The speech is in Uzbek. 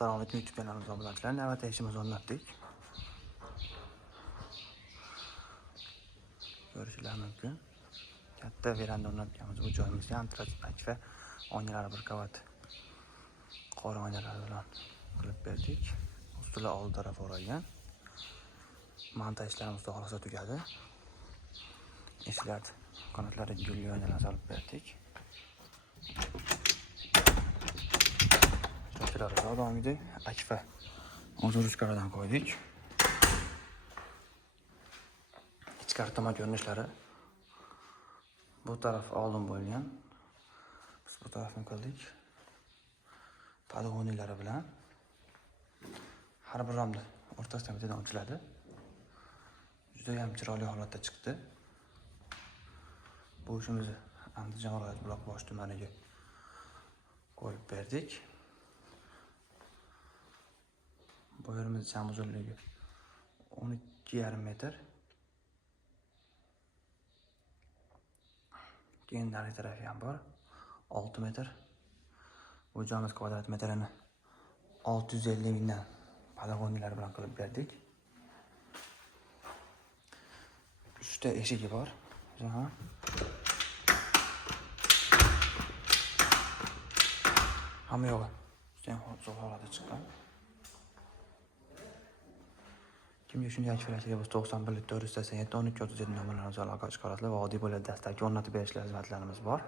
Assalomu alaykum YouTube kanalimiz obunachilar. Navbatda ishimizni o'rnatdik. Ko'rishingiz mumkin. Katta veranda o'rnatganmiz. Bu joyimizga antrazit va oynalar bir qavat qora oynalar bilan qilib berdik. Ustilar old taraf o'ralgan. Montaj ishlarimiz xohlasa tugadi. Eshiklar qanotlariga gulli oynalar solib berdik. Shakillar davomida akfa o'zurishkaradan qo'ydik. Ichkari tomon ko'rinishlari bu taraf oldin bo'lgan. Biz bu tarafni qildik. Podg'onilari bilan har bir romda o'rtasidan bittadan ochiladi. Juda ham chiroyli holatda chiqdi. Bu ishimizni Andijon viloyati Buloqboshi tumaniga qo'yib berdik. Bu yerimiz jam uzunligi 12,5 metr. Keyin nari tarafi ham bor 6 metr. Bu joyimiz kvadrat metrini 650 mingdan podg'onlar bilan qilib berdik. 3 ta eshigi bor. Hamma yo'g'i zo'r holatda chiqqan. Kimga shunday kerak bo'lsa 91 487 12 37 nomerlarimiz aloqa chiqarasizlar va oddiy bo'ladi dastlabki o'rnatib berishlar xizmatlarimiz bor.